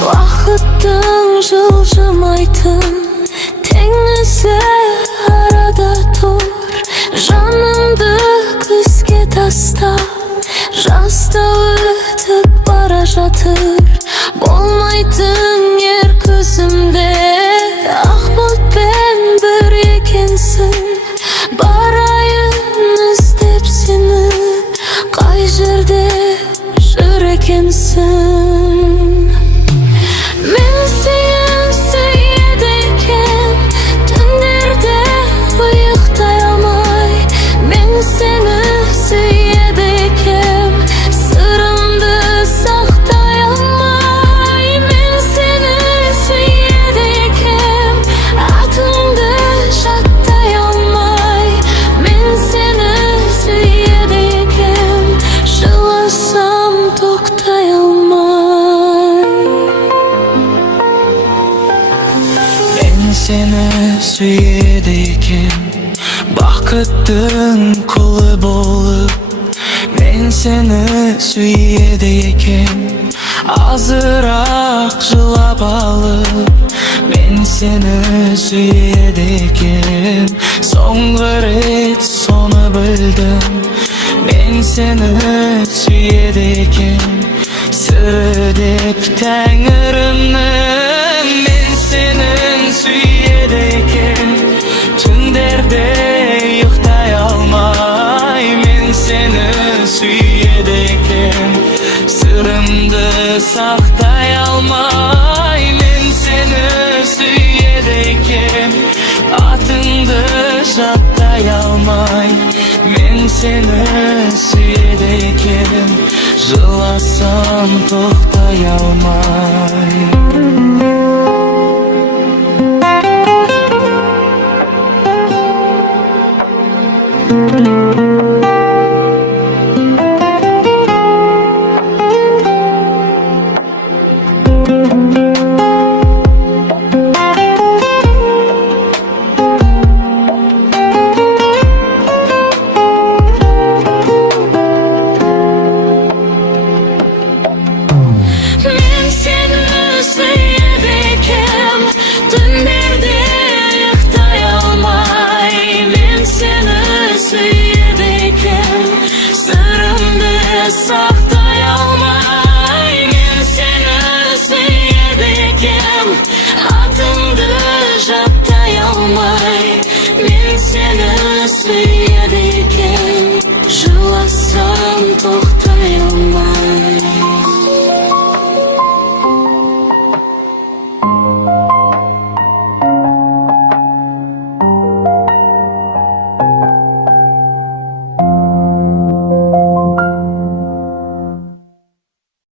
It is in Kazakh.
Vaqtdan жылжымайтын теңізі арада тұр. Жанымды күзге тастап, жаста өтіп бара жатыр. Болмайтын ер көзімде ақ бұлтпен бір екенсің. Барайын іздеп сені, қай жерде жүр екенсің. Мен сені сүйеді екен, түндерде ұйықтай алмай. Мен сені сүйеді екен, сырымды сақтай алмай. Мен сені сүйеді екен, атыңды жаттай алмай. Мен сені сүйеді екен, жыласам тоқтай алмай. Мен seni sүйеді екен, бақыттың құлы болып. Мен seni sүйеді екен, азырақ жылап алып. Мен seni sүйеді екен, соңғы рет соны білдім. Мен seni sүйеді екен, сыры деп тәңірімнің. Мен seni sүйеді екен, түндерде ұйықтай алмай. Мен seni sүйеді екен, сырымды сақтай алмай. Мен seni sүйеді екен, атыңды жаттай алмай. Мен seni sүйеді екен, жыласам тоқтай алмай.